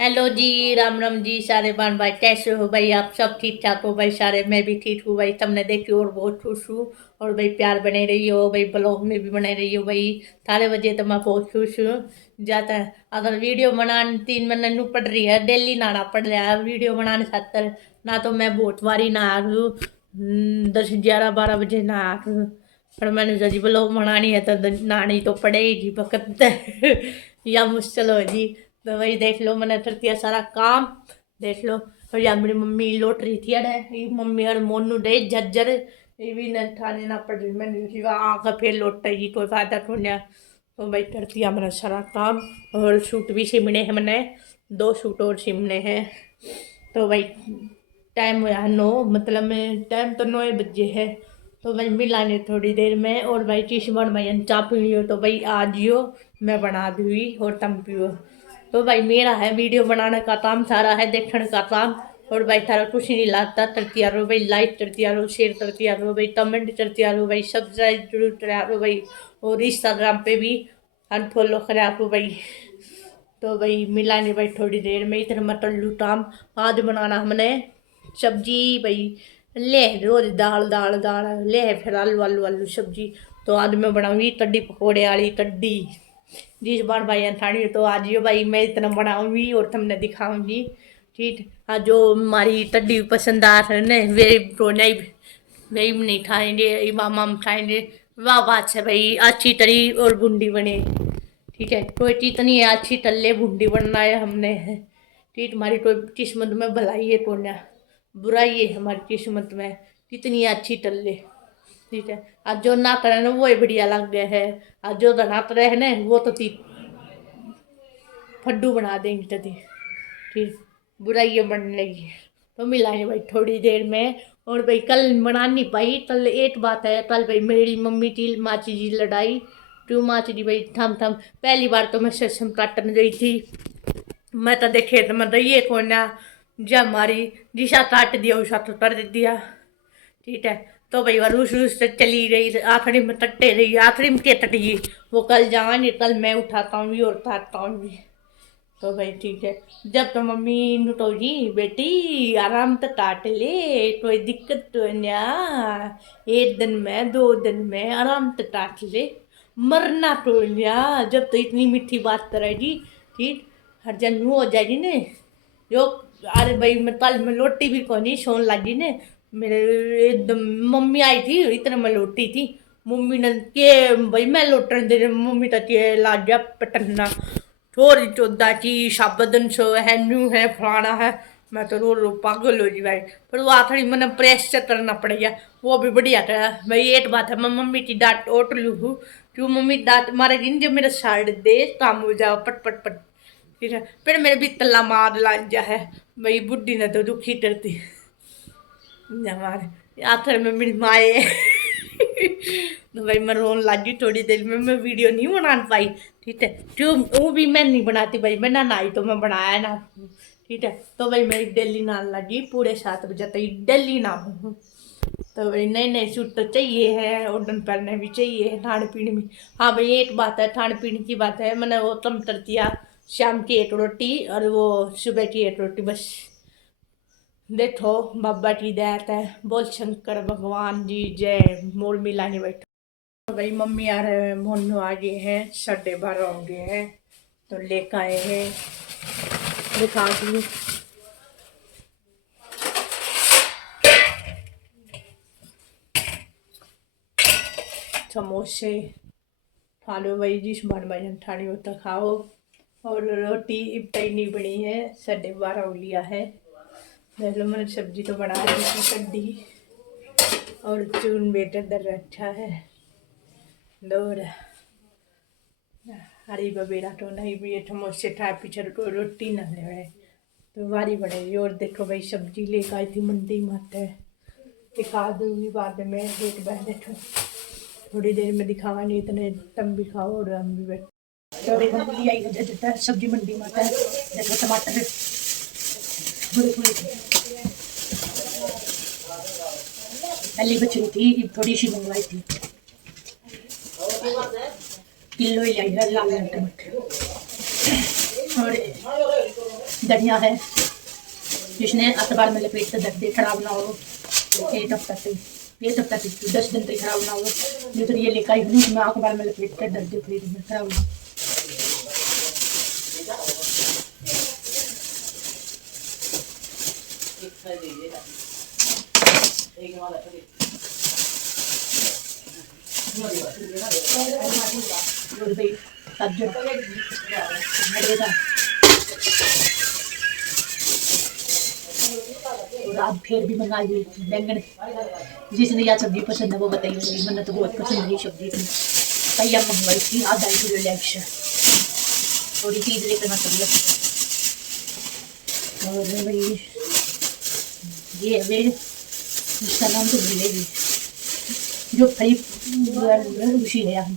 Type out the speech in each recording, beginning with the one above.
Hello जी, राम राम जी सारे बान भाई, कैसे हो भाई? आप सब ठीक ठाक हो भाई? सारे मैं भी ठीक हूँ भाई। तुमने देखी और बहुत खुश हूँ। और भाई प्यार बने रही हो भाई, ब्लॉग में भी बने रही हो भाई। थारे वजह तो मैं बहुत खुश हूँ। जाता है अगर वीडियो बनाने 3 महीने नू पड़ रही है, डेली नहाना पड़ रहा है वीडियो बनाने खातर। ना तो मैं बहुत बारी नहा हूँ, 10 11 12 बजे नहा हूँ। पर मैंने जी ब्लॉग बनानी है तो नहानी तो पड़ेगी वक्त या मुश्किल हो जी। तो वही देख लो, मैंने कर दिया सारा काम। देख लो। और या मेरी मम्मी लौट रही थी अरे, ये मम्मी और मोनू डे झज्जर ये भी न ठाने ना पड़ रही। मैंने कहा आकर फिर लौट रही कोई फायदा थोड़ी ना। तो भाई कर दिया मैंने सारा काम। और सूट भी सिमने हैं मैंने, 2 सूट और सिमने हैं। तो भाई टाइम हुआ 9, मतलब में टाइम तो 9 बजे है। तो भाई मिलाने थोड़ी देर में। और भाई टिश्मन भाई चाय पी लियो तो भाई आ जियो, मैं बना दूँगी और तुम पियो। तो भाई मेरा है वीडियो बनाने का काम, सारा है देखने का काम। और भाई थारा कुछ नहीं लगता, करती रहो भाई, लाइक करती रहो, शेयर करती रहो भाई, कमेंट करती रहो भाई, सब्सक्राइब जरूर करा रहो भाई। और इंस्टाग्राम पे भी अनफॉलो करा रहो भाई। तो भाई मिलाने भाई थोड़ी देर में, इधर मटन लूटाम। आज बनाना हमने सब्जी भाई, ले रोज दाल दाल दाल ले, फिर आलू आलू आलू सब्जी। तो आज मैं बनाऊंगी कड्डी पकौड़े वाली कड्डी। जिस बार भाई अंथाड़ी तो आज ये भाई मैं इतना बनाऊंगी और तुमने दिखाऊंगी। ठीक। आज जो हमारी कड्डी पसंद आ रहे ने वे तो नहीं, वे नहीं खाएंगे, इमाम हम खाएंगे। वाह बात है भाई, अच्छी तरी और बूंदी बने। ठीक है, कोई चीज इतनी अच्छी तल्ले बूंदी बनना है हमने है। ठीक, हमारी कोई किस्मत में भलाई है तो ना बुराई है हमारी किस्मत में, कितनी अच्छी तल्ले। ठीक है। आज जो नात रहे ना वो ही बढ़िया लग गया है। आज जो नात रहे है ना वो तो फड्डू बना देंगे तभी। ठीक, बुराइयाँ बनने लगी। तो मिलाए भाई थोड़ी देर में। और भाई कल बना नहीं पाई, कल एक बात है, कल भाई मेरी मम्मी की माची जी लड़ाई। क्यों माची जी भाई थम थम, पहली बार तो मैं ससम काटने गई थी। मैं तो देखे तो मैं रही को ना, जब हमारी जिसा काट दिया उसा तो कर दिया। ठीक है। तो भाई रूस रूस से चली गई, आखिरी में तट्टे रही, आखिरी में के तट गई। वो कल जाएंगे, कल मैं उठाता हूँ भी और उठाता हूँ भी। तो भाई ठीक है। जब तो मम्मी नु तो जी बेटी आराम तो काट ले, कोई दिक्कत तो ना, 1 दिन में 2 दिन में आराम तो काट ले, मरना तो ना। जब तो इतनी मीठी बात करेगी। ठीक, हर जन हो जाएगी ने जो। अरे भाई मैं कल मैं लोटी भी कोनी सोन लगी ने, मेरे एकदम मम्मी आई थी इतने में लोटी थी। मम्मी ने के भाई मैं लोटन दे, मम्मी तो लाजा पटना छोरी चौदा की शाबदन सो है, नू है, फलाना है। मैं तो रो रो पागल हो जी भाई। पर वो आखिरी मैंने प्रेस से करना पड़ेगा, वो भी बढ़िया था भाई। एक बात है, मैं मम्मी की डांट ओट लू हूँ। क्यों मम्मी डांट मारे दिन जो मेरा साइड दे काम हो जाओ पट पट पट। ठीक है, फिर मेरे भी तल्ला मार लाग जा है भाई, बुढ़ी ने तो दुखी करती हमारे आखिर में मेरी माए तो भाई मैं रोन लगी थोड़ी देर में, मैं वीडियो नहीं बना पाई। ठीक है, क्यों वो भी मैं नहीं बनाती भाई, मैं ना नहाई तो मैं बनाया ना। ठीक है। तो भाई मैं डेली नहाने लगी, पूरे 7 बजे तक डेली नहाऊँ। तो भाई नए नए सूट तो चाहिए है, ओढ़न पहनने भी चाहिए है, खाने पीने में। हाँ भाई एक बात है, खाने पीने की बात है, मैंने वो कम कर दिया। शाम की 1 रोटी और वो सुबह की 1 रोटी बस। देखो बाबा की दया है, बोल शंकर भगवान जी जय। मोल मिलाने बैठो। तो भाई मम्मी आ रहे हैं, मोनू आ गए हैं, 12:30 हो गए हैं। तो लेकर आए हैं, दिखा दी समोसे। खा लो भाई, जिस मन भजन ठानी होता खाओ। और रोटी इतना ही नहीं बनी है, 12:30 हो लिया है। देख लो मैंने सब्जी तो बना दी थी कड्डी, और चून बेटर दर रखा है। दौड़ हरी बबेरा तो नहीं भी ये समोसे खाए पीछे को रोटी ना ले, तो वारी बढ़ेगी। और देखो भाई सब्जी लेकर आई थी मंडी माते, दिखा दूंगी बाद में, एक बार देखो थोड़ी देर में दिखावा नहीं, इतने तुम भी खाओ और हम भी बैठ। तो मंडी आई है, सब्जी मंडी माता है। देखो टमाटर पूरे पूरे पहली बची थी, थोड़ी सी मंगवाई थी, किलो ही आई है लाल लाल टमाटर। और धनिया है जिसने अखबार में लपेट कर दे खराब ना हो ये तब तक 10 दिन तक खराब ना हो। नहीं तो ये लेकर आई हूँ मैं अखबार में लपेट कर दे फ्रिज में खराब ना। और आप फिर भी मंगा ली बैंगन जिसने यह सब्जी पसंद है वो बताइए मेरी मैंने तो बहुत पसंद है सब्जी थी भैया मंगवाई थी आधा किलो लैक्स थोड़ी चीज लेकर ना चल। और भाई ये वे उसका नाम तो भूलेगी जो फली उसी है यहाँ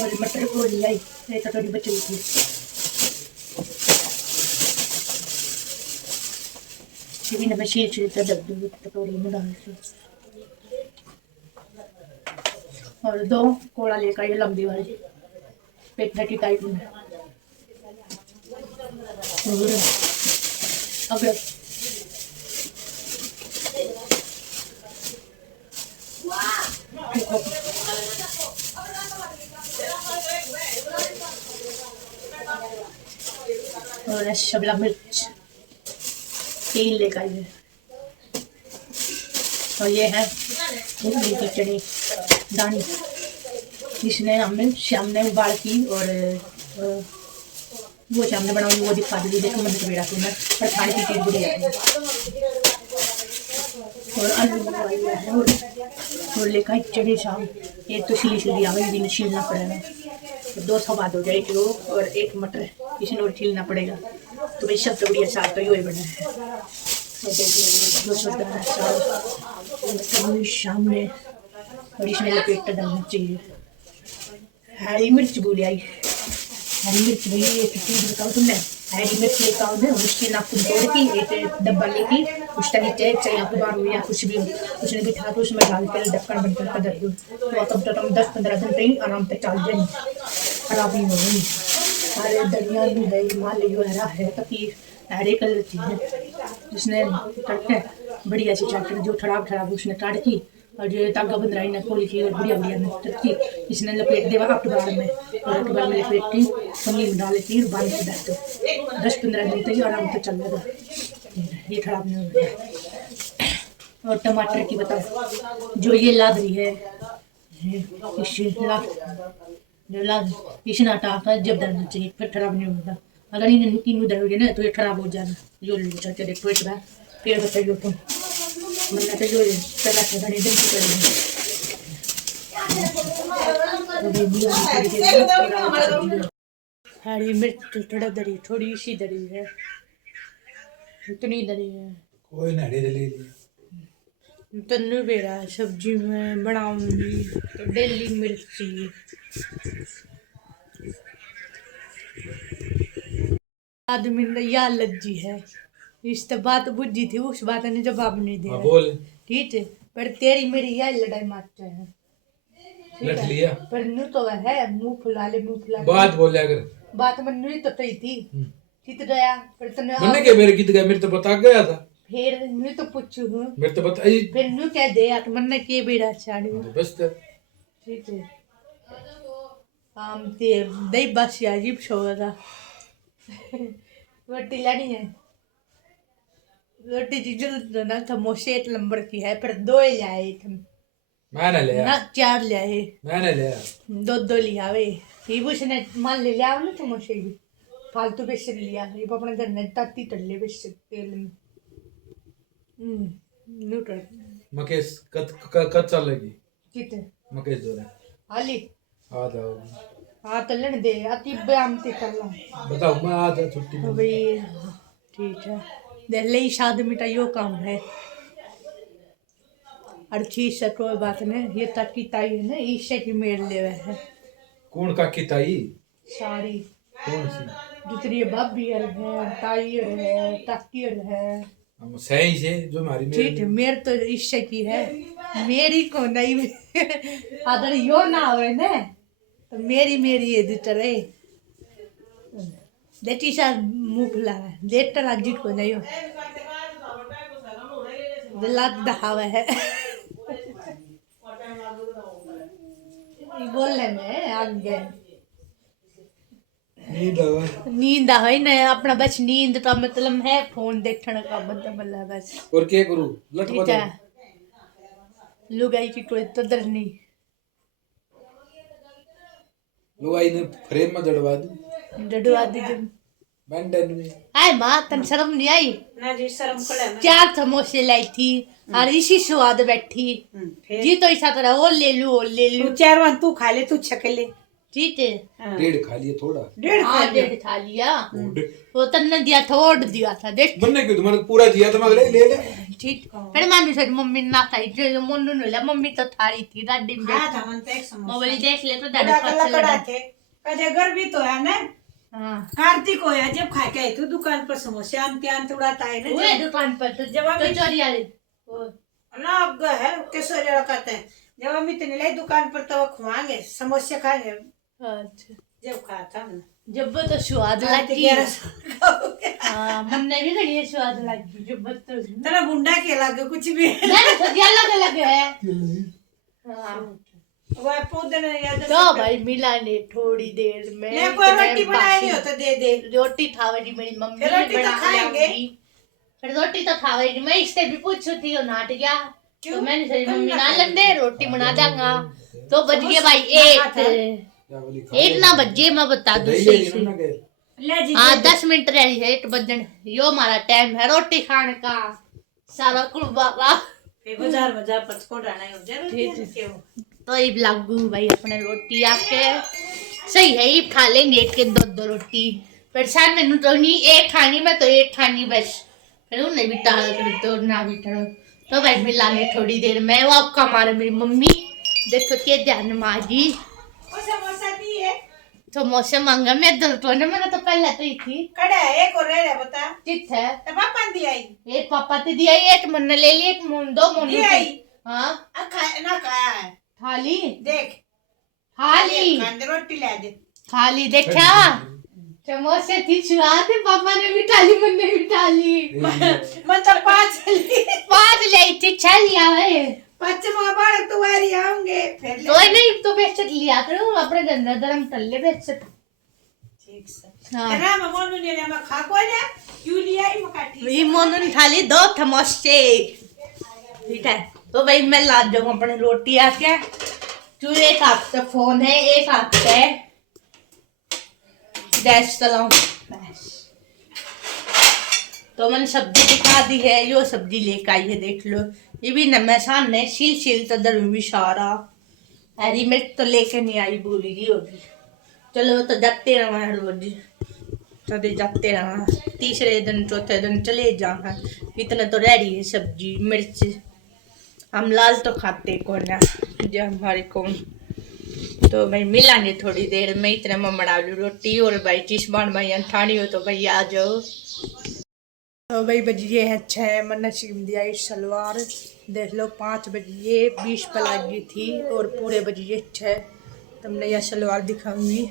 और मटर को लाई कटोरी बची हुई थी भी मैं छील कर रख दूँगी कटोरी में डाल के। और 2 कोड़ा लेकर ये लंबी वाली पेट टाइप में। और अगर और शिमला मिर्च तेल लेकर आइए। और ये है मूंगफली की चने दानी जिसने हमने शाम ने उबाल की और वो शाम ने बनाई वो दिखा दी देखो मैंने तो बेड़ा थी मैं पर खाने की चीज़ बुरी आती है। और आलू है और लेकर चने शाम एक तो छिली आ गई दिन छीलना पड़ेगा तो 2 सवाद हो जाए किलो और 1 मटर इसने और छीलना पड़ेगा तो भाई सब तो बढ़िया साग तो ही बना है। शाम में और इसमें लपेट डालना चाहिए। हरी मिर्च भूल आई हरी मिर्च भैया एक चीज़ बताओ तुमने हरी मिर्च लेकर आओ ना उसके नाखून तोड़ के एक डब्बा लेके उसका नीचे चाहे अखबार हो या कुछ भी हो उसने बिठा के उसमें डाल कर ढक्कन बंद करके रख दो तो कम से कम 10-15 दिन तक आराम से चल जाएंगे खराब नहीं होगी। अरे धनिया भी है मान लीजिए हरा है तभी हरे कलर की है जिसने करके बढ़िया सी चाटन जो खराब उसने काट की और जो तागा बंद रही ना खोली की और बढ़िया ने तब इसने लपेट देवा अखबार में और अखबार में लपेट के पन्नी में डाल के बांध के रख दो 10-15 दिन तक आराम से चल जाएगा ये खराब नहीं होगा। और टमाटर की बताओ जो ये लाद रही है इसने आटा जब डालना चाहिए फिर खराब नहीं होगा। अगर इन्हें तीनों डालोगे ना तो ये खराब हो जाना जो चलते पेट में फिर बताइए तुम मन्ना तो जो चला के घने दिन की करेंगे। हरी मिर्च थोड़ा दरी थोड़ी सी दरी है इतनी दरी है कोई नहीं दली तन्नू बेरा सब्जी में बनाऊंगी तो डेली मिर्ची आदमी ने या लज्जी है इस तो बात बुझी थी उस बात ने जवाब नहीं दिया बोल ठीक है पर तेरी मेरी यह लड़ाई मारता है लड़ लिया पर नू तो है मुंह फुला बात बोले अगर बात मन नहीं तो थी चित गया पर तने मैंने क्या मेरे कित गया मेरे तो बता गया था फिर मैं तो पूछू हूं मेरे तो बताई फिर नू कह दे यार मन ने के बेड़ा छाड़ी बस तो ठीक है आम ते दही बस अजीब छोड़ा रोटी लानी है रोटी जी जो ना था मोशे 1 नंबर की है पर 2 ही लाए थे मैंने लिया ना 4 लाए मैंने लिया 2 लिया वे ये बुश ने मान ले लिया ना तो मोशे भी फालतू बेच लिया ये अपने घर में ताती टल्ले बेच तेल में न्यूट्रल मकेश कत चलेगी कितने मकेश जो है हाली आ जाओ हाँ तलन दे अति ब्याम ते करला बताओ मैं आ जा छुट्टी में भाई ठीक है दिल्ली शादी मिटा यो काम है हर चीज से कोई बात नहीं ये तक की ताई है ना ईशे की मेल ले है कौन काकी ताई सारी कौन सी दूसरी भाभी है ताई है काकी है। हम सही से जो हमारी ठीक है मेरे तो इससे की है मेरी को नहीं अगर यो ना हो ना तो मेरी ये दूसरे लेटी सा मुंह फुला है लेटर अजीत को नहीं हो दिलात दहावा है ये बोल रहे मैं आगे नींद है ना अपना बस नींद का मतलब है फोन देखने का मतलब है बस और क्या करूं लट ठीक बदल है लुगाई की कोई कदर नहीं लुगाई ने फ्रेम में जड़वा दी डडवा दीजिए बैंडन में आए माँ तन शर्म नहीं आई ना जी शर्म करे ना 4 समोसे लाई थी और इसी स्वाद बैठी फिर जी तो ऐसा तरह वो ले लू तू 4 वन तू खा ले तू छकले ठीक है हाँ। डेढ़ खा लिए थोड़ा डेढ़ खा हाँ ले डेढ़ खा लिया और वो तन्ने दिया था ओढ़ दिया था देख बनने क्यों तुम्हारे पूरा दिया तो मगले ले ले ठीक फिर मानी सर मम्मी ना खाई जो मुन्नू ने मम्मी तो थारी थी दादी में खाया था मन तो एक समोसा मोबाइल देख ले तो बड़ा दादी कला कड़ा थे कजे घर भी तो है ना हाँ कार्तिक हो या जब खा के आई तू दुकान पर समोसे आनते आनते उड़ाता है ना वो दुकान पर तो जब तो चोरी वाले ना अग है केसरिया कहते हैं जब हम इतने लाई दुकान पर तो खुआएंगे समोसे खाएंगे अच्छा जब खाया था हमने जब तो स्वाद लगी 11 साल का हो गया हाँ हमने भी घड़ी स्वाद लगी जब तो तेरा बुंडा के लगे कुछ भी नहीं तो अलग अलग है हाँ वो पौधे ने याद तो भाई मिला ने थोड़ी देर में मैं कोई इतने रोटी बनाई बासी- हो तो दे दे रोटी खावड़ी मेरी मम्मी फिर रोटी तो बना खाएंगे। लाऊंगी। फिर रोटी तो खावड़ी मैं इससे भी पूछी थी वो नाट गया क्यों? तो मैंने सही तुम मम्मी ना ना खाएंगे? लंदे रोटी बना देंगा तो बज गए भाई ना खाता। क्या बोली खा एक ना बजे मैं बता दूं दही सही लेगी से ना के ले जी हाँ दे 10 मिनट रही है 1 बजन यो हमारा टाइम है रोटी खाने का सारा कुलबा का फिर बाजार पचको डाना हो जरूर ठीक है। क्यों तो ये लागू भाई अपने रोटी आके सही है ये खा लेंगे एक के दो रोटी पर शायद मैंने तो नहीं एक खानी मैं तो एक खानी बस फिर उन्हें भी टाल कर तो ना भी ठहरो तो भाई मिलाने थोड़ी देर में वो आपका हमारे मेरी मम्मी देखो के ध्यान माजी वो समोसा दी है तो मौसम मांगा मैं दल तो ना मैंने तो पहले तो ही थी कड़ा है एक और रह बता चित है तो पापा दी आई एक पापा ते दिया एक मन ले ली एक मुन दो मुन दी आई हाँ आ खा ना खाया है थाली देख थाली खाने रोटी ले दे थाली देखा समोसे थी छुआ थे पापा ने भी थाली मन ने भी थाली मन तो 5 ली 5 ले थी 6 लिया है 5 बार तुम्हारी आऊंगे फिर ले तो नहीं तो बेचत लिया करो अपने धंधा धर्म तल्ले बेचत ठीक से हाँ तेरा ममोनु ने मैं खा को जा क्यों लिया ही मकाठी ये मोनन थाली 2 समोसे ठीक है तो भाई मैं ला जाऊँ अपने रोटी आके चूरे एक हाथ से फोन है एक हाथ से गैस चलाऊं बस तो मैंने सब्जी दिखा दी है यो सब्जी लेकर आई है देख लो ये भी नमैसान है सील तो दर भी सारा हरी मिर्च तो लेके नहीं आई भूल गई होगी चलो तो जाते रहा है रोज चले जाते रहा तीसरे दिन चौथे दिन चले जाना इतना तो रेडी है सब्जी मिर्च हम लाल तो खाते कौन है जो हमारे कौन तो भाई मिलांगे थोड़ी देर में इतने में बना लूँ रोटी और भाई चिश्मान भाई अंठानी हो तो भाई आ जाओ तो भाई बजिए है 6 मैंने सीम दिया इस सलवार देख लो 5 बजिए 20 पर लगी थी और पूरे बजिए 6 तुमने यह सलवार दिखाऊंगी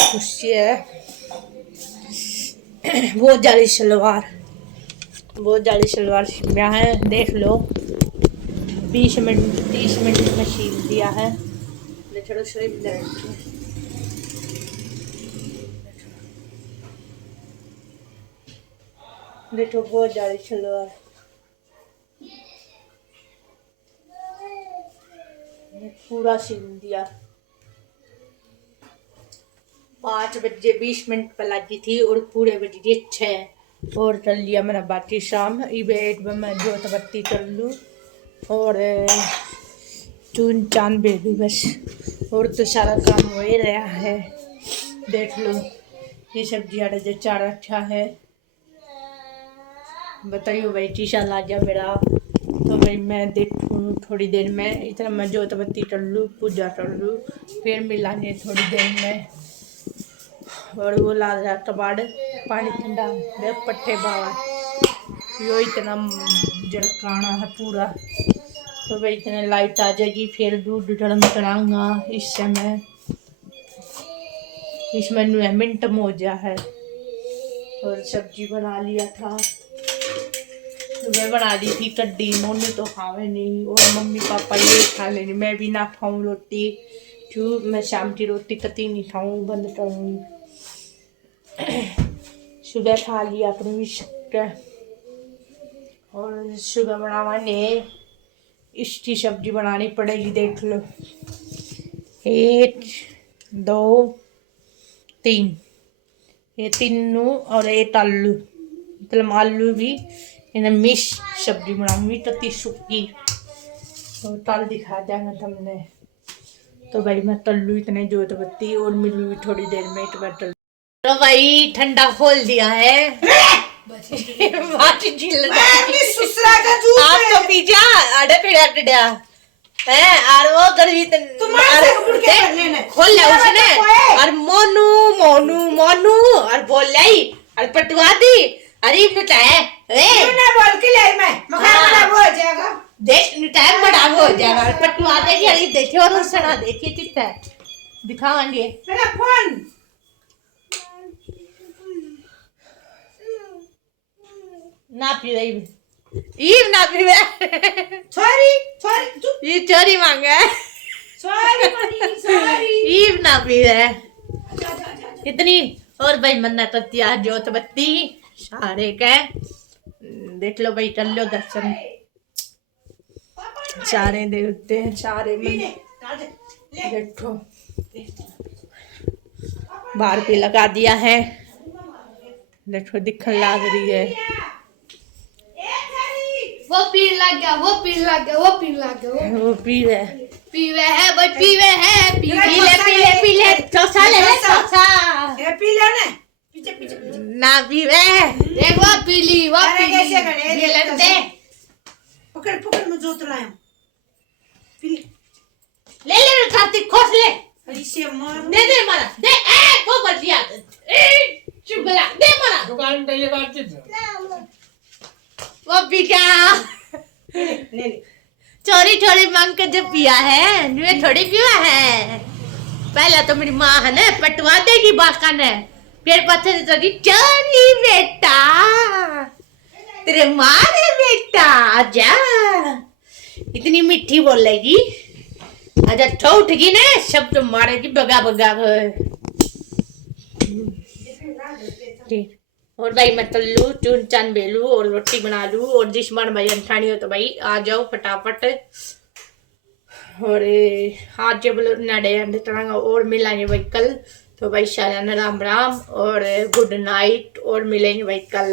खुशी है बहुत जाली सलवार सिमया है देख लो 20 मिनट 30 मिनट में सील दिया है छोड़ो शरीफ देखो बहुत जाली सलवार पूरा सील दिया 5 बजे 20 मिनट पर लगी थी और पूरे बजे 6 और चल लिया मेरा बाकी शाम इवेट में मैं जोत बत्ती कर लूँ और चून चांद बेबी बस और तो सारा काम हो ही रहा है देख लो ये सब्जी आटा जो चार अच्छा है बताइए भाई टीशा ला गया मेरा तो भाई मैं देखूँ थोड़ी देर में, इतना मैं जोत बत्ती कर लूँ, पूजा कर लूँ, फिर मिलाने थोड़ी देर में। और वो ला रहा कबाड़ पानी ठंडा दे पट्टे बाबा, यो इतना जड़काना है पूरा। तो भाई इतने लाइट आ जाएगी, फिर दूध गर्म कराऊंगा। इस समय इसमें 9 मिनट मोजा है। और सब्जी बना लिया था, मैं बना दी थी कड्डी, मोनू तो खावे नहीं और मम्मी पापा ये खा लेंगे, मैं भी ना खाऊं रोटी, क्यों मैं शाम की रोटी कती नहीं खाऊं, बंद करूँगी। सुबह खा लिया अपनी शक्कर, और सुबह बनावाने इसकी सब्जी बनानी पड़ेगी, देख लो। 1 2 3 ये तीनों और 1 आलू, मतलब आलू भी इन्हें मिक्स सब्जी बनाऊंगी कति सुक्की, तो तल दिखा देंगे तुमने। तो भाई मैं तल्लू इतने जोत बत्ती और मिलूंगी थोड़ी देर में टमाटर। तो भाई ठंडा खोल दिया है। आप तो पिज्जा अड़े पिड़ा टिड़ा है, और वो गर्मी खोल लिया उसने, और मोनू मोनू मोनू और बोल लाई और पटवा दी। अरे बेटा है बोल के ले मैं हो जाएगा, देख टाइम बड़ा हो जाएगा, और पटवा देगी। अरे देखिए और सड़ा देखिए कितना दिखाएंगे मेरा फोन। ना पी रही ईव, ना पी सॉरी ये चोरी मांगा है, सॉरी ईव ना पी रहा है इतनी। और भाई मन्ना करती है जोत बत्ती सारे के, देख लो भाई, कर लो दर्शन, सारे देवते हैं सारे में। देखो बाहर पे लगा दिया है, देखो दिखन लग रही है। वो पीने लग गया, वो पीने लग गया, वो पीने लग गया, वो पी रहे पीवे है भाई, पीवे है, पी ले चौसा ले चौसा ये पी ले ना, पीछे पीछे ना पी रहे। देख वो पीली, वो पीली, ये लगते पकड़ पकड़ मैं जोत रहा हूँ, पी ले ले कार्तिक खोस ले, इसे मार दे मारा दे, वो कर दिया चुप गया, दे मारा दुकान पे ये बातचीत वो पी क्या ले चोरी चोरी मांग के जो पिया है, नुए थोड़ी पिया है। पहले तो मेरी माँ है ना पटवा देगी बाका ने, फिर पता चली चोरी बेटा, तेरे मारे बेटा आजा, इतनी मीठी बोलेगी, आजा ठो उठगी ना शब्द मारेगी बगा बगा ठीक। और भाई मैं तल्लू चून चान बेलू और रोटी बना लूँ, और जिसमान भाई अंठानी हो तो भाई आ जाओ फटाफट। और आज जब नडे अंडे चढ़ाऊंगा और मिलेंगे भाई कल। तो भाई सारा राम राम और गुड नाइट, और मिलेंगे भाई कल।